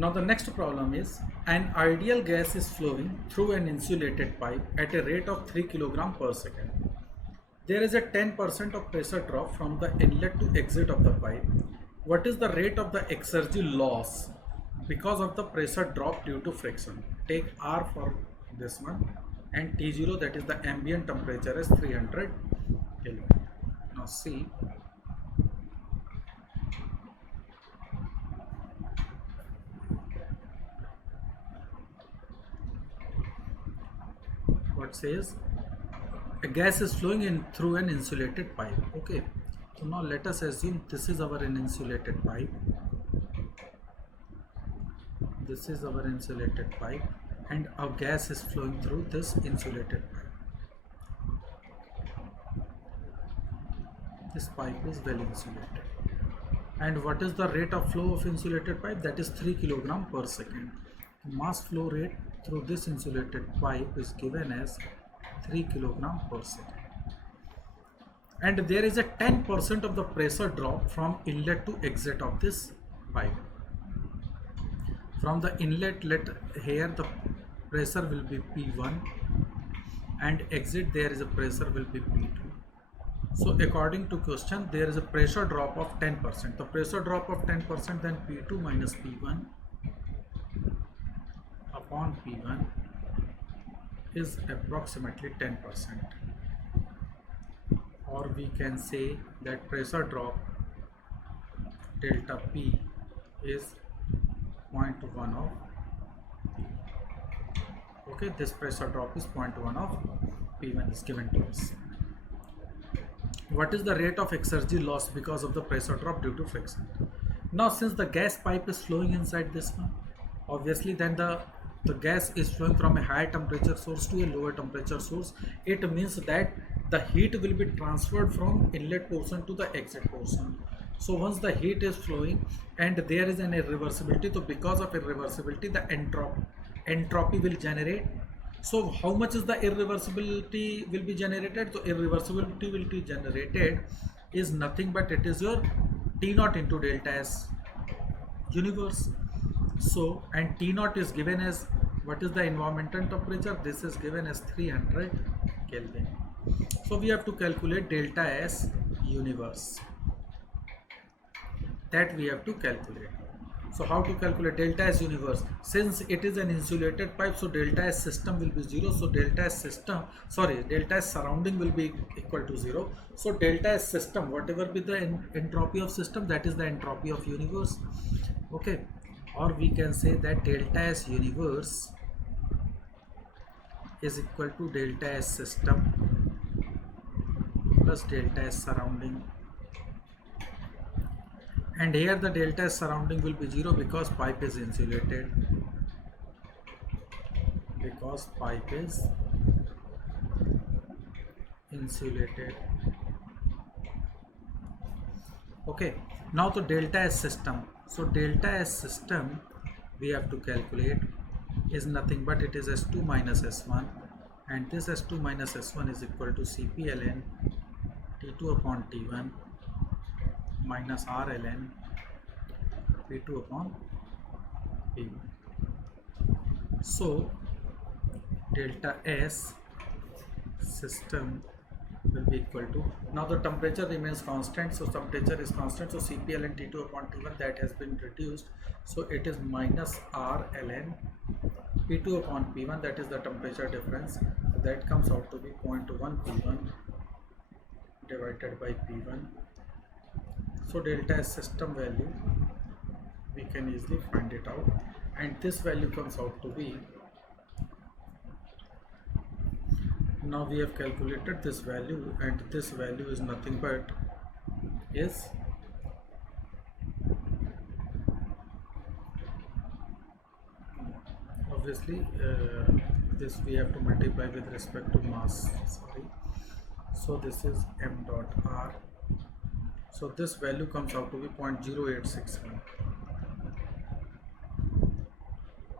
Now the next problem is, an ideal gas is flowing through an insulated pipe at a rate of 3 kg per second. There is a 10% of pressure drop from the inlet to exit of the pipe. What is the rate of the Exergy loss because of the pressure drop due to friction? Take R for this one, and T0, that is the ambient temperature, is 300 Kelvin. Now see, what says, a gas is flowing in through an insulated pipe. Okay, so now let us assume this is our insulated pipe. This is our insulated pipe, and our gas is flowing through this insulated pipe. This pipe is well insulated. And what is the rate of flow of insulated pipe? That is 3 kg per second. Mass flow rate through this insulated pipe is given as 3 kg per second. And there is a 10% of the pressure drop from inlet to exit of this pipe. From the inlet, here the pressure will be P1, and exit there is a pressure will be P2. So according to question, there is a pressure drop of 10%. The pressure drop of 10%, then P2 minus P1 upon P1 is approximately 10%. Or we can say that pressure drop delta P is 0.1 of P. Okay, this pressure drop is 0.1 of P1 is given to us. What is the rate of Exergy loss because of the pressure drop due to friction? Now since the gas pipe is flowing inside this one, obviously then the gas is flowing from a higher temperature source to a lower temperature source. It means that the heat will be transferred from inlet portion to the exit portion. So once the heat is flowing and there is an irreversibility, so because of irreversibility the entropy will generate. So how much is the irreversibility will be generated? So irreversibility will be generated is nothing but it is your T naught into delta S universe. So, and T naught is given as, what is the environmental temperature? This is given as 300 Kelvin. So we have to calculate delta S universe. That we have to calculate. So how to calculate delta S universe? Since it is an insulated pipe, so delta S system will be 0. So delta S system, delta S surrounding will be equal to 0. So delta S system, whatever be the entropy of system, that is the entropy of universe. Okay, or we can say that delta S universe is equal to delta S system plus delta S surrounding. And here the delta S surrounding will be 0 because pipe is insulated. Because pipe is insulated. Okay, now the delta S system. So delta S system we have to calculate is nothing but it is S2 minus S1, and this S2 minus S1 is equal to Cp ln T2 upon T1 minus R ln P2 upon P1. So delta S system will be equal to, now the temperature remains constant, so temperature is constant, so Cp ln T2 upon T1 that has been reduced, so it is minus R ln P2 upon P1, that is the temperature difference, that comes out to be 0.1 P1 divided by P1. So delta S system value we can easily find it out, and this value comes out to be, now we have calculated this value, and this value is nothing but is obviously this we have to multiply with respect to mass, so this is m dot r, so this value comes out to be 0.0861,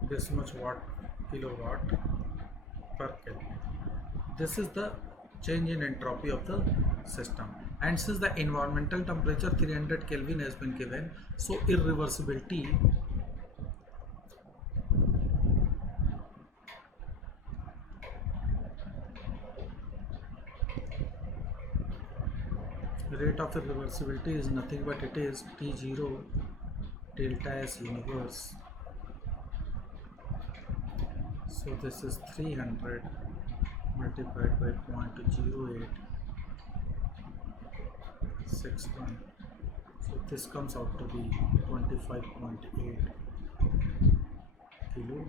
this much kilowatt per Kelvin. This is the change in entropy of the system, and since the environmental temperature 300 Kelvin has been given, so irreversibility rate of irreversibility is nothing but it is T0 delta S universe. So this is 300 multiplied by 0.0861. So this comes out to be 25.8 kilo.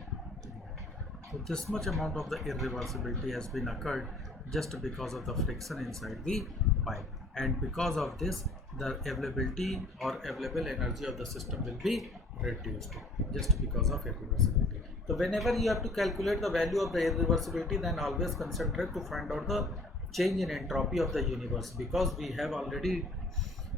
So this much amount of the irreversibility has been occurred just because of the friction inside the pipe, and because of this the availability or available energy of the system will be reduced just because of irreversibility. So whenever you have to calculate the value of the irreversibility, then always concentrate to find out the change in entropy of the universe, because we have already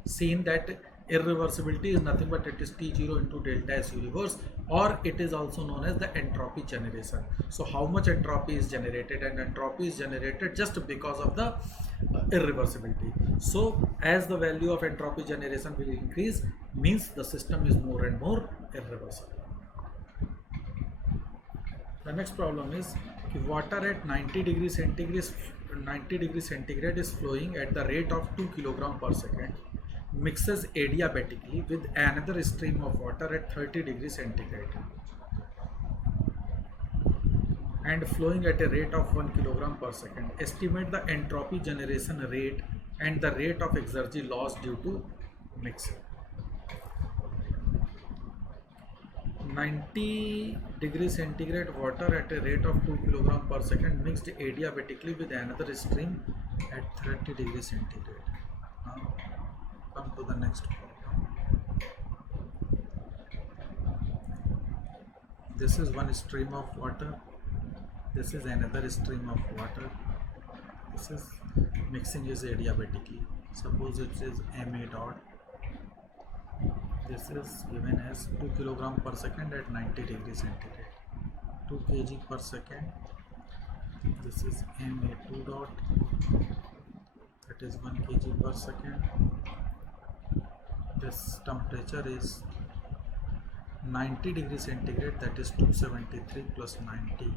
seen that irreversibility is nothing but it is T0 into delta S universe, or it is also known as the entropy generation. So how much entropy is generated, and entropy is generated just because of the irreversibility. So as the value of entropy generation will increase, means the system is more and more irreversible. The next problem is water at 90 degrees centigrade is flowing at the rate of 2 kg per second, mixes adiabatically with another stream of water at 30 degrees centigrade and flowing at a rate of 1 kg per second. Estimate the entropy generation rate and the rate of exergy loss due to mixing. 90 degrees centigrade water at a rate of 2 kg per second mixed adiabatically with another stream at 30 degrees centigrade. Now come to the next problem. This is one stream of water, this is another stream of water. This is mixing is adiabatically. Suppose it is Ma dot. This is given as 2 kg per second at 90 degrees centigrade, 2 kg per second. This is Ma2 dot, that is 1 kg per second. This temperature is 90 degrees centigrade, that is 273 plus 90,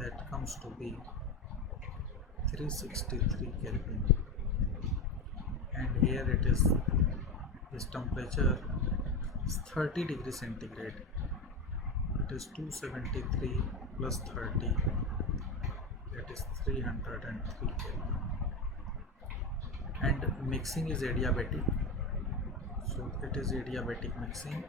that comes to be 363 Kelvin. And here it is, this temperature is 30 degrees centigrade, it is 273 plus 30, that is 303 Kelvin. And mixing is adiabatic, so it is adiabatic mixing.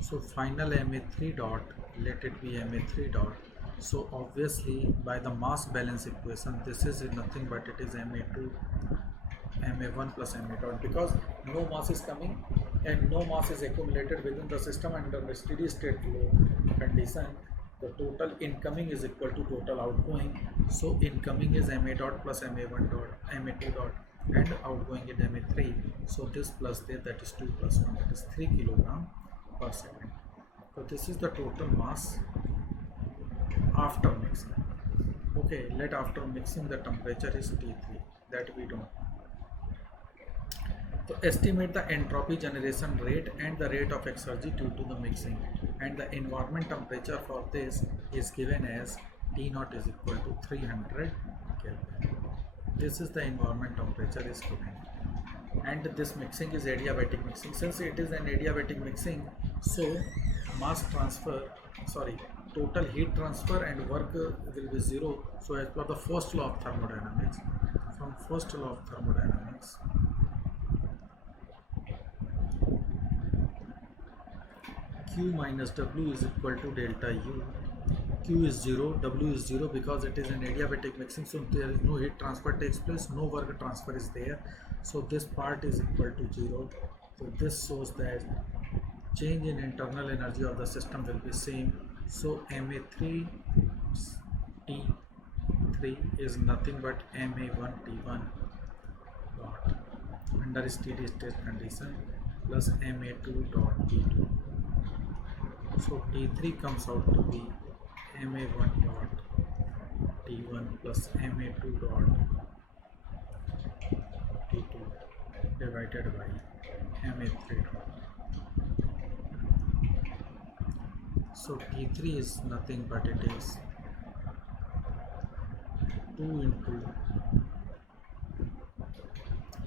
So final Ma3 dot, let it be Ma3 dot. So obviously by the mass balance equation, this is nothing but it is Ma2 Ma1 plus Ma dot, because no mass is coming and no mass is accumulated within the system under the steady state flow condition. The total incoming is equal to total outgoing. So incoming is Ma dot plus Ma1 dot, Ma2 dot, and outgoing is Ma3. So this plus that is 2 plus 1, that is 3 kg per second. So this is the total mass after mixing. Okay, let after mixing the temperature is T3, that we don't. So estimate the entropy generation rate and the rate of exergy due to the mixing, and the environment temperature for this is given as T0 is equal to 300 Kelvin. This is the environment temperature is given, and this mixing is adiabatic mixing. Since it is an adiabatic mixing, so mass transfer, total heat transfer and work will be zero. So as per the first law of thermodynamics, from first law of thermodynamics, Q minus W is equal to delta U. Q is 0, W is 0 because it is an adiabatic mixing, so there is no heat transfer takes place, no work transfer is there. So this part is equal to 0. So this shows that change in internal energy of the system will be same. So Ma3 T3 is nothing but Ma1 T1 dot under steady state condition plus Ma2 dot T2. So T3 comes out to be Ma1 dot T1 plus Ma2 dot T2 divided by Ma3 dot. So T3 is nothing but it is 2 into,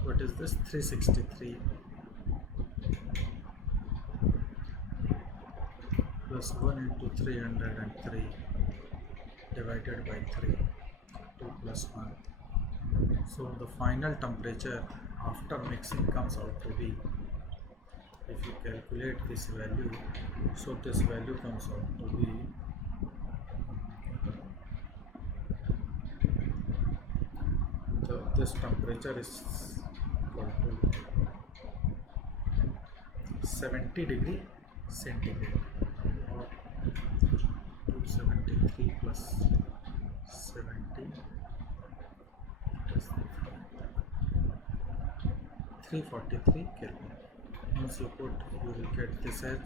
what is this, 363 plus 1 into 303 divided by 3, 2 plus 1. So the final temperature after mixing comes out to be, if you calculate this value, so this value comes out to be this temperature is equal to 70 degree centigrade, or 273 plus 70 is 343 Kelvin. Once you put, you will get this as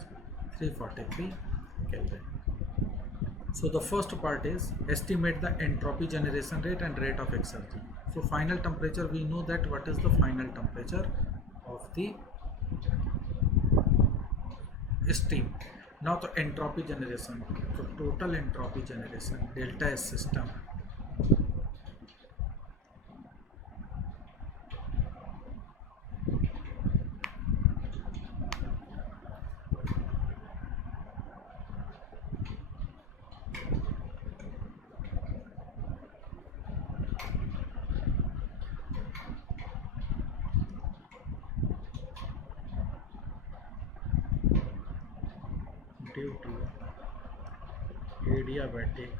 343 Kelvin. So the first part is estimate the entropy generation rate and rate of exergy. So final temperature, we know that what is the final temperature of the steam. Now the entropy generation, so total entropy generation, delta S system, due to adiabatic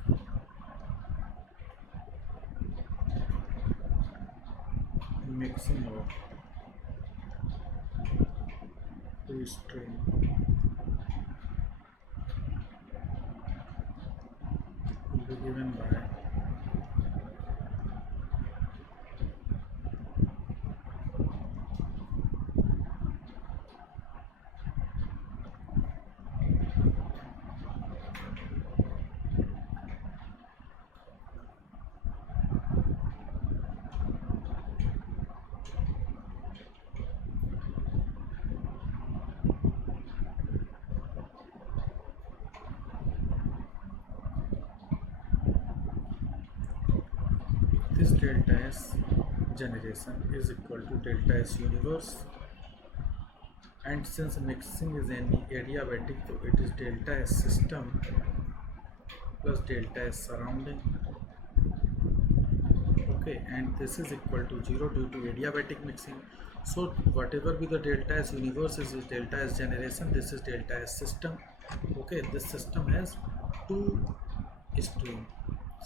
mixing of two stream will be given by this delta S generation is equal to delta S universe, and since mixing is any adiabatic, so it is delta S system plus delta S surrounding. Okay, and this is equal to 0 due to adiabatic mixing. So whatever be the delta S universe is delta S generation, this is delta S system. Okay, this system has two stream.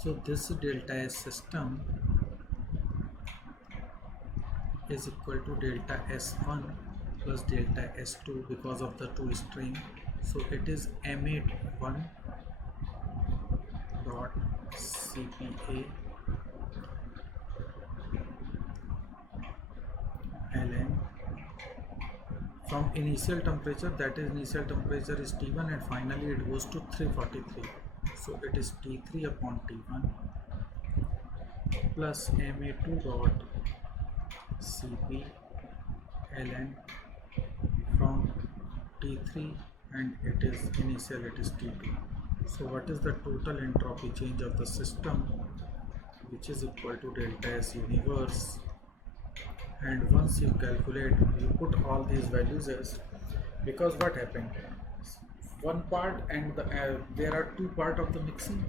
So this delta S system is equal to delta S1 plus delta S2 because of the two stream. So it is M81 dot CPA ln from initial temperature, that is initial temperature is T1, and finally it goes to 343. So it is T3 upon T1 plus Ma2 dot Cp ln from T3, and it is initial, it is T2. So what is the total entropy change of the system, which is equal to delta S universe, and once you calculate, you put all these values as, because what happened, one part and there are two part of the mixing,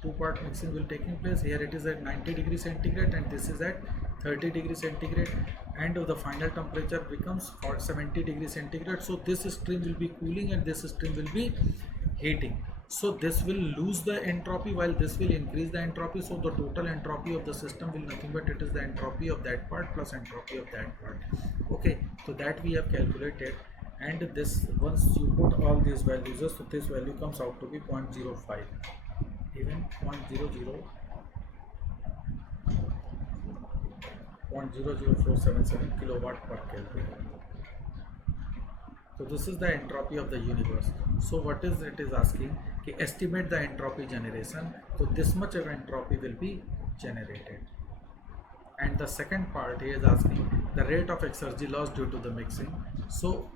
two-part mixing will taking place. Here it is at 90 degrees centigrade and this is at 30 degrees centigrade, and the final temperature becomes 70 degrees centigrade. So this stream will be cooling and this stream will be heating. So this will lose the entropy while this will increase the entropy. So the total entropy of the system will nothing but it is the entropy of that part plus entropy of that part. Okay, so that we have calculated, and this once you put all these values, so this value comes out to be 0.05, even 0.00477 kilowatt per Kelvin. So this is the entropy of the universe. So what is it is asking, estimate the entropy generation. So this much of entropy will be generated. And the second part he is asking the rate of Exergy loss due to the mixing. So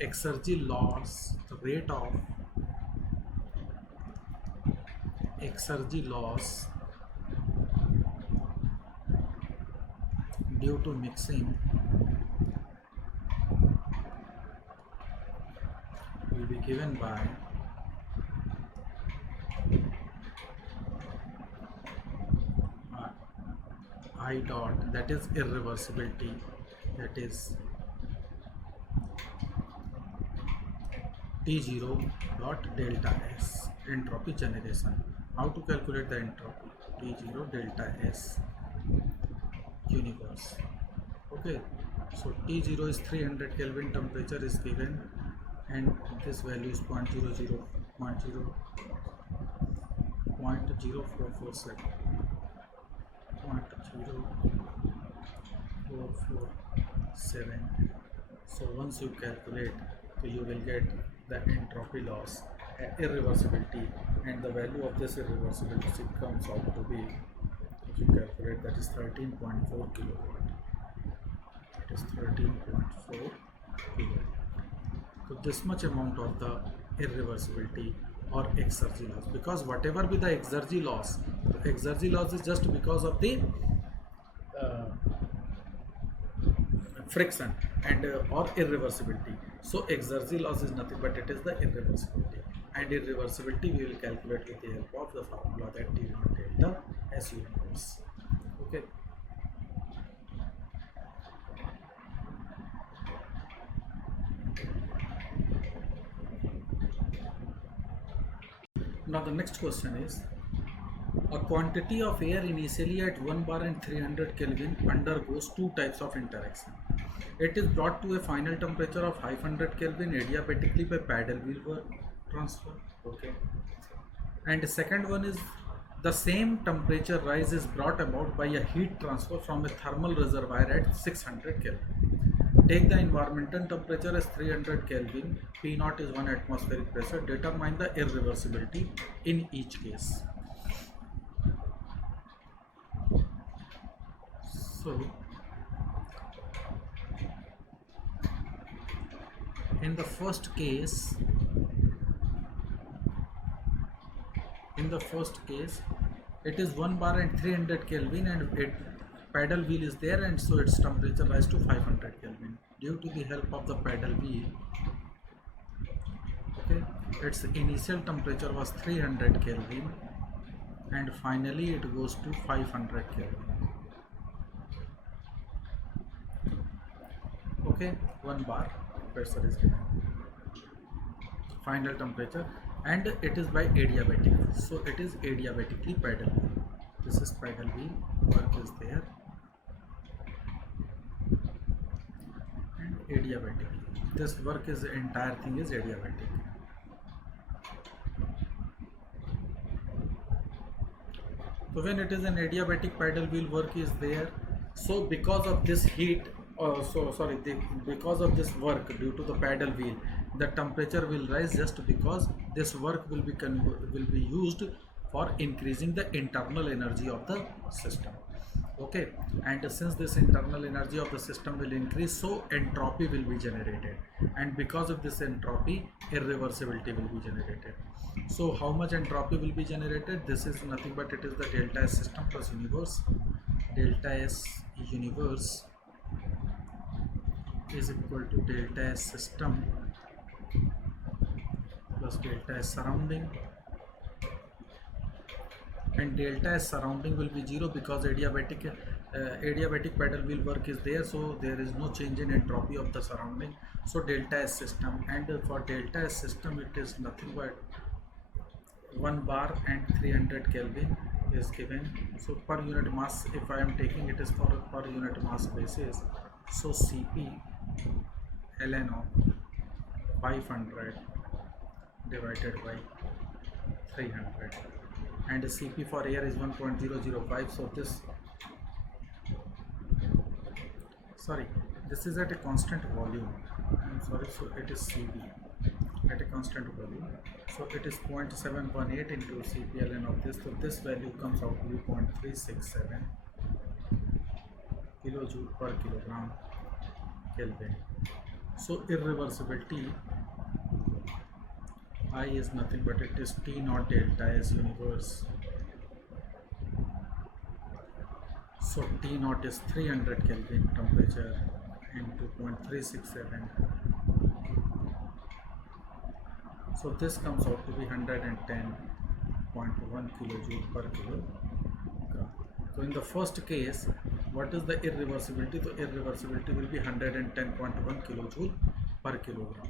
Exergy loss, the rate of Exergy loss due to mixing will be given by I dot, that is irreversibility, that is T0 dot delta S, entropy generation. How to calculate the entropy? T0 delta S universe. Okay, so T0 is 300 Kelvin, temperature is given, and this value is 0.0447. 0.0447. So once you calculate, so you will get the entropy loss, irreversibility, and the value of this irreversibility comes out to be, if you calculate, that is 13.4 kilowatt. It is 13.4 kilowatt. So this much amount of the irreversibility or exergy loss, because whatever be the exergy loss is just because of the friction and or irreversibility. So exergy loss is nothing but it is the irreversibility, and irreversibility we will calculate with the help of the formula that T1 delta S universe. Okay. Now the next question is, a quantity of air initially at 1 bar and 300 Kelvin undergoes two types of interaction. It is brought to a final temperature of 500 Kelvin adiabatically by paddle wheel transfer. Okay. And the second one is, the same temperature rise is brought about by a heat transfer from a thermal reservoir at 600 Kelvin. Take the environmental temperature as 300 Kelvin, P naught is 1 atmospheric pressure, determine the irreversibility in each case. So, in the first case, it is 1 bar and 300 Kelvin, and paddle wheel is there, and so its temperature rise to 500 Kelvin due to the help of the paddle wheel. Okay, its initial temperature was 300 Kelvin, and finally it goes to 500 Kelvin. Okay, 1 bar pressure is given, final temperature, and it is by adiabatic, so it is adiabatically paddle wheel. This is paddle wheel, work is there, and adiabatic, this work is, entire thing is adiabatic. So when it is an adiabatic paddle wheel, work is there, so because of this heat, because of this work due to the paddle wheel, the temperature will rise, just because this work will be used for increasing the internal energy of the system. Okay, and since this internal energy of the system will increase, so entropy will be generated, and because of this entropy, irreversibility will be generated. So how much entropy will be generated? This is nothing but it is the delta S system plus universe. Delta S universe is equal to delta S system plus delta S surrounding, and delta S surrounding will be 0 because adiabatic paddle wheel work is there, so there is no change in entropy of the surrounding. So delta S system, and for delta S system it is nothing but 1 bar and 300 Kelvin is given. So per unit mass, if I am taking it is for per unit mass basis, so Cp ln of 500 divided by 300, and Cp for air is 1.005, so this is at a constant volume, so it is Cp at a constant volume, so it is 0.718 into Cp ln of this, so this value comes out to be 0.367 kilojoule per kilogram Kelvin. So irreversibility I is nothing but it is T naught delta S universe. So T naught is 300 Kelvin temperature into 0.367. So this comes out to be 110.1 kilojoule per kilogram. So in the first case, what is the irreversibility? So irreversibility will be 110.1 kilojoule per kilogram.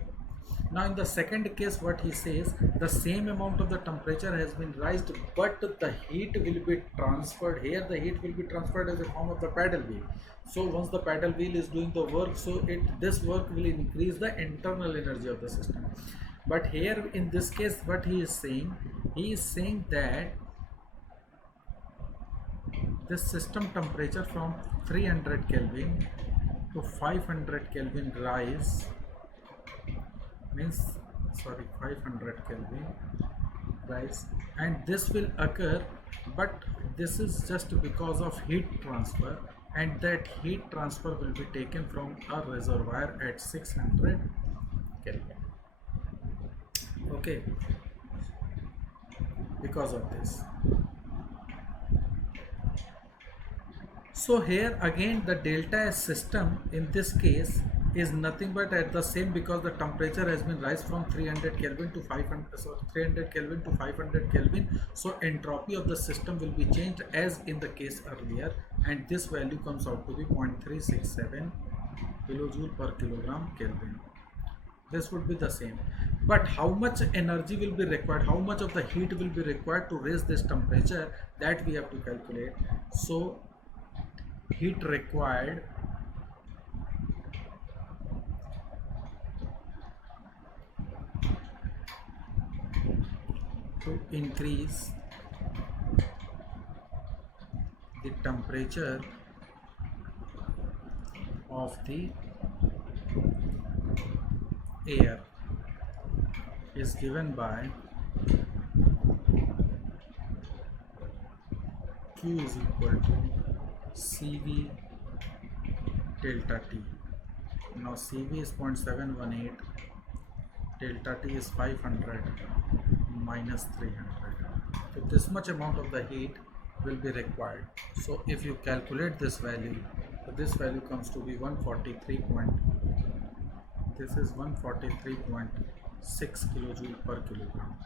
Now in the second case, what he says, the same amount of the temperature has been raised, but the heat will be transferred. Here the heat will be transferred as a form of the paddle wheel. So once the paddle wheel is doing the work, so this work will increase the internal energy of the system. But here in this case, what he is saying that this system temperature from 300 Kelvin to 500 Kelvin rise means 500 Kelvin rise, and this will occur, but this is just because of heat transfer, and that heat transfer will be taken from a reservoir at 600 Kelvin. Okay, because of this. So here again the delta S system in this case is nothing but at the same, because the temperature has been rise from 300 Kelvin to 300 Kelvin to 500 Kelvin. So entropy of the system will be changed as in the case earlier, and this value comes out to be 0.367 kilojoule per kilogram Kelvin. This would be the same, but how much energy will be required, how much of the heat will be required to raise this temperature, that we have to calculate. So heat required to increase the temperature of the air is given by Q is equal to CV delta T. Now CV is 0.718, delta T is 500 minus 300. So this much amount of the heat will be required. So if you calculate this value, so this value comes to be 143. This is 143.6 kilojoule per kilogram.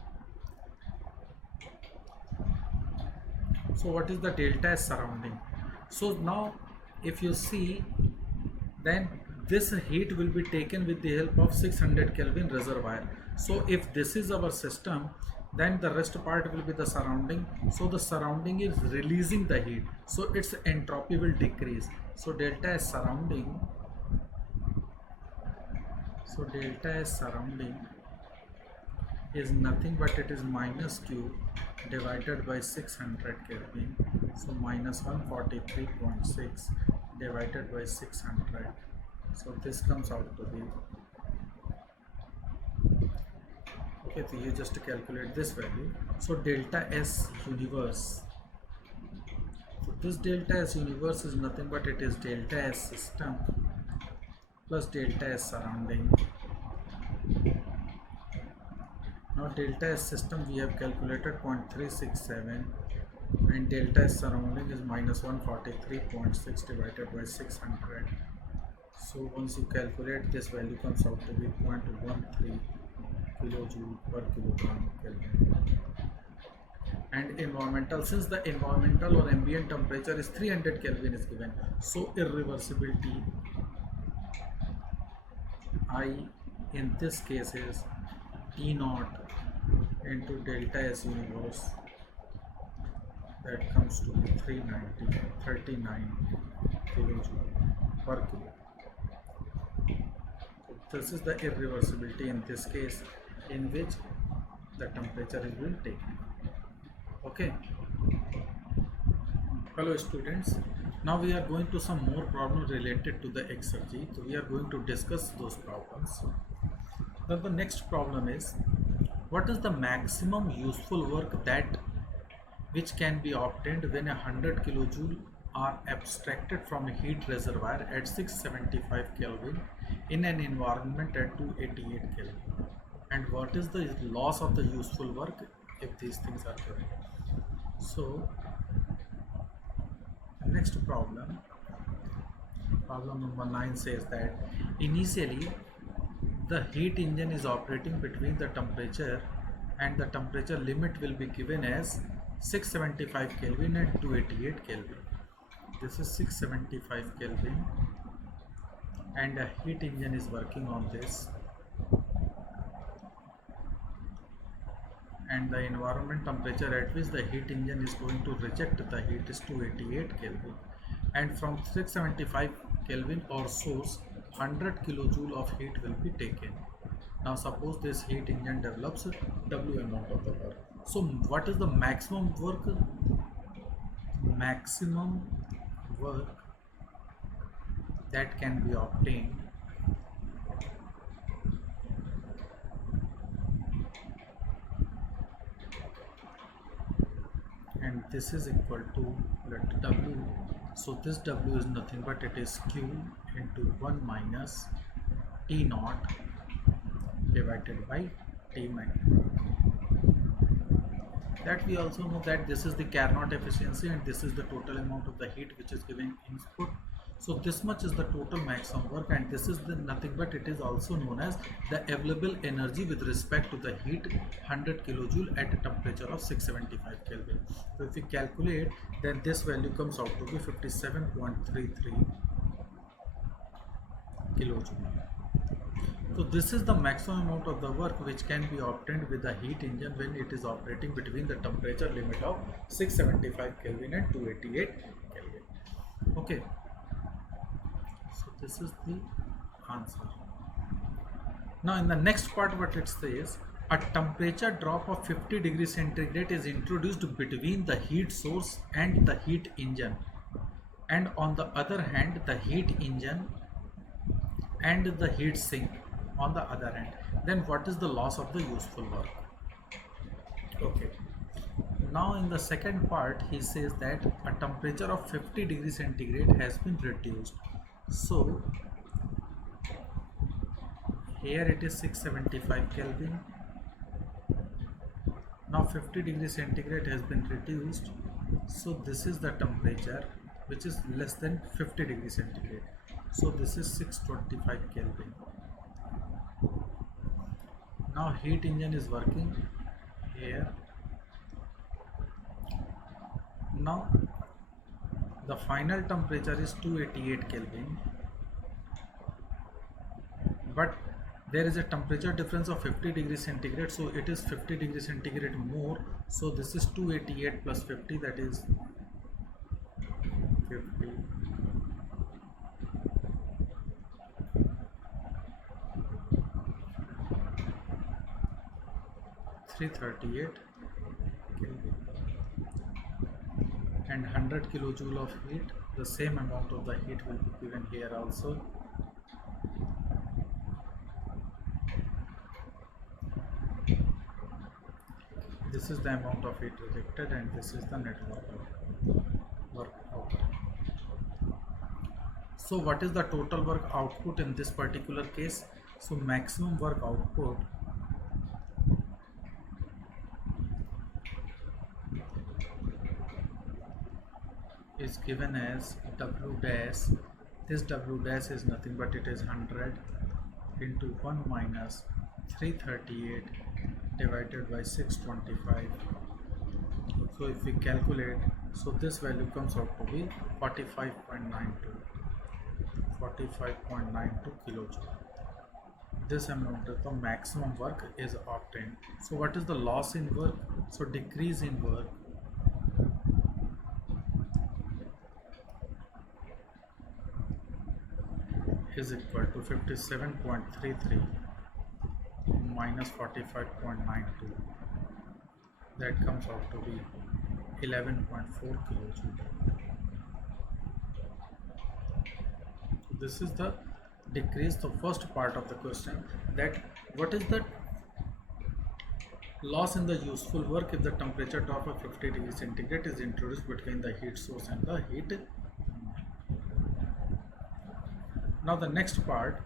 So what is the delta S surrounding? So now if you see, then this heat will be taken with the help of 600 Kelvin reservoir. So if this is our system, then the rest part will be the surrounding. So the surrounding is releasing the heat, so its entropy will decrease. So delta S surrounding, is nothing but it is minus Q divided by 600 Kelvin. So minus 143.6 divided by 600. So this comes out to be, okay, so you just calculate this value. So delta S universe, so this delta S universe is nothing but it is delta S system plus delta S surrounding. Now delta S system we have calculated 0.367, and delta S surrounding is minus 143.6 divided by 600. So once you calculate, this value comes out to be 0.13 kilojoule per kilogram Kelvin. And environmental, since the environmental or ambient temperature is 300 Kelvin is given, so irreversibility I in this case is T naught into delta S universe, that comes to be 39 kilojoule per kilo. This is the irreversibility in this case, in which the temperature is being taken. Okay. Hello students, now we are going to some more problems related to the Exergy. So we are going to discuss those problems. Now the next problem is, what is the maximum useful work which can be obtained when 100 kilojoule are abstracted from a heat reservoir at 675 Kelvin in an environment at 288 Kelvin, and what is the loss of the useful work if these things are given. So next problem number 9 says that initially the heat engine is operating between the temperature, and the temperature limit will be given as 675 Kelvin and 288 Kelvin. This is 675 Kelvin and a heat engine is working on this, and the environment temperature at which the heat engine is going to reject the heat is 288 Kelvin, and from 675 Kelvin or source 100 kilojoule of heat will be taken. Now suppose this heat engine develops W amount of the work. So what is the maximum work? Maximum work that can be obtained and this is equal to, let W, so this W is nothing but it is Q into 1 minus T naught divided by T max. That we also know that this is the Carnot efficiency and this is the total amount of the heat which is given input. So this much is the total maximum work, and this is the nothing but it is also known as the available energy with respect to the heat 100 kilojoule at a temperature of 675 Kelvin. So if we calculate, then this value comes out to be 57.33 kilojoule. So this is the maximum amount of the work which can be obtained with the heat engine when it is operating between the temperature limit of 675 Kelvin and 288 Kelvin. Okay. So this is the answer. Now in the next part what it says, a temperature drop of 50 degrees centigrade is introduced between the heat source and the heat engine, and on the other hand the heat engine and the heat sink on the other hand. Then what is the loss of the useful work? Okay. Now in the second part he says that a temperature of 50 degrees centigrade has been reduced. So here it is 675 Kelvin. Now 50 degrees centigrade has been reduced. So this is the temperature which is less than 50 degrees centigrade. So this is 625 Kelvin. Now heat engine is working here. Now the final temperature is 288 Kelvin, but there is a temperature difference of 50 degrees centigrade, so it is 50 degrees centigrade more. So this is 288 plus 50, that is 50. 338 Kelvin. And 100 kilojoule of heat, the same amount of the heat will be given here also. This is the amount of heat rejected and this is the net work output. So what is the total work output in this particular case? So maximum work output is given as W dash. This W dash is nothing but it is 100 into 1 minus 338 divided by 625. So if we calculate, so this value comes out to be 45.92 kilojoule. This amount of the maximum work is obtained. So what is the loss in work? So decrease in work is equal to 57.33 minus 45.92. That comes out to be 11.4 kilojoule. This is the decrease, the first part of the question, that what is the loss in the useful work if the temperature drop of 50 degrees centigrade is introduced between the heat source and the heat. Now the next part,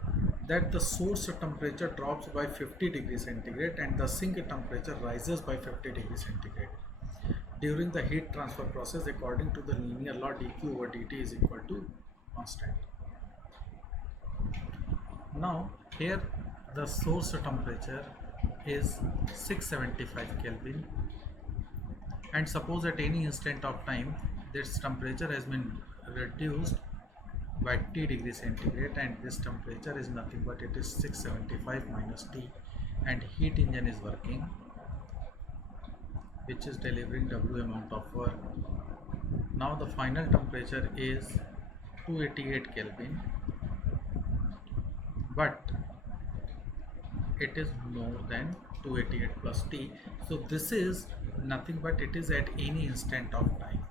that the source temperature drops by 50 degrees centigrade and the sink temperature rises by 50 degrees centigrade during the heat transfer process according to the linear law dq over dt is equal to constant. Now here the source temperature is 675 Kelvin, and suppose at any instant of time this temperature has been reduced by T degrees centigrade, and this temperature is nothing but it is 675 minus T, and heat engine is working which is delivering W amount of work. Now the final temperature is 288 Kelvin, but it is more than 288 plus T, so this is nothing but it is at any instant of time.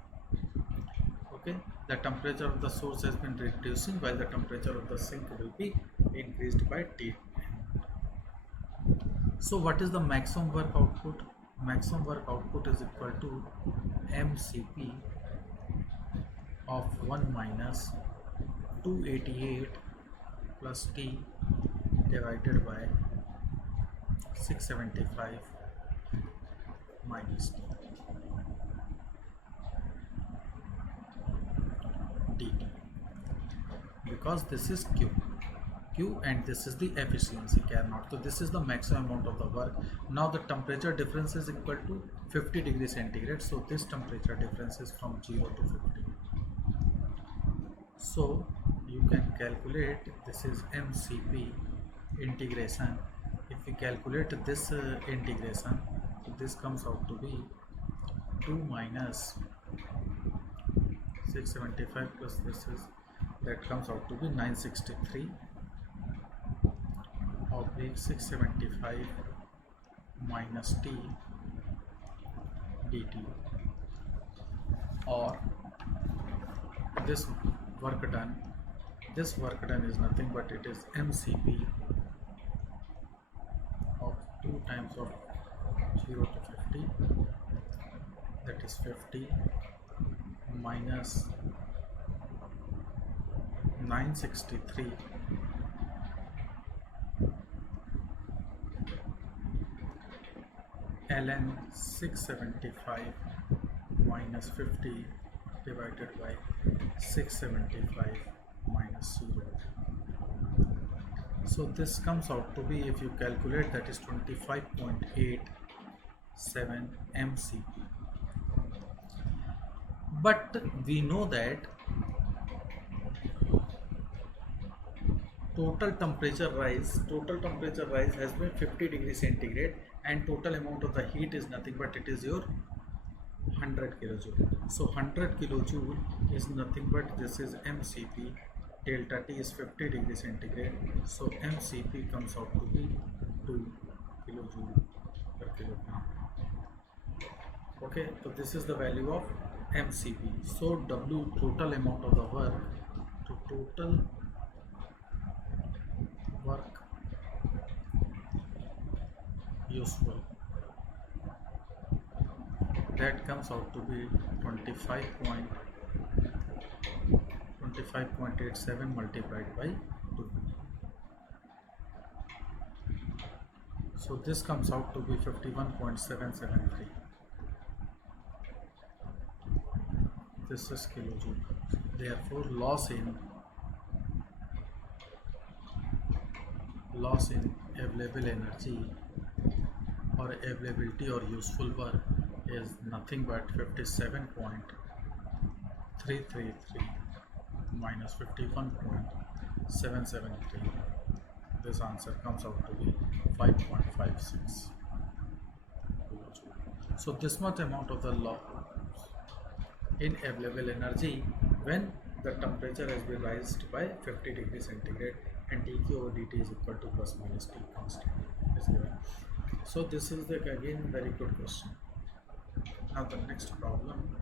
Okay, the temperature of the source has been reducing while the temperature of the sink will be increased by T. So what is the maximum work output? Maximum work output is equal to MCP of 1 minus 288 plus T divided by 675 minus T dt, because this is Q and this is the efficiency Carnot. So this is the maximum amount of the work. Now the temperature difference is equal to 50 degrees centigrade, so this temperature difference is from 0 to 50. So you can calculate, this is MCP integration. If we calculate this integration, so this comes out to be 2 minus 675 plus this is, that comes out to be 963 oblique 675 minus T dt, or this work done is nothing but it is MCP of 2 times of 0 to 50, that is 50 minus 963 ln 675 minus 50 divided by 675 minus 0. So this comes out to be, if you calculate, that is 25.87 MCP. But we know that total temperature rise has been 50 degrees centigrade, and total amount of the heat is nothing but it is your 100 kilojoule. So 100 kilojoule is nothing but this is MCP, delta T is 50 degrees centigrade, so MCP comes out to be 2 kilojoule per kilogram. Okay, so this is the value of MCP. So W, total amount of the work, to total work useful, that comes out to be 25.87 multiplied by 2. So this comes out to be 51.773. This is kilojoule. Therefore loss in available energy or availability or useful work is nothing but 57.333 minus 51.773. This answer comes out to be 5.56. So this much amount of the loss in available energy when the temperature has been raised by 50 degrees centigrade, and dq over dt is equal to plus minus t constant is given. So this is the again very good question. Now the next problem.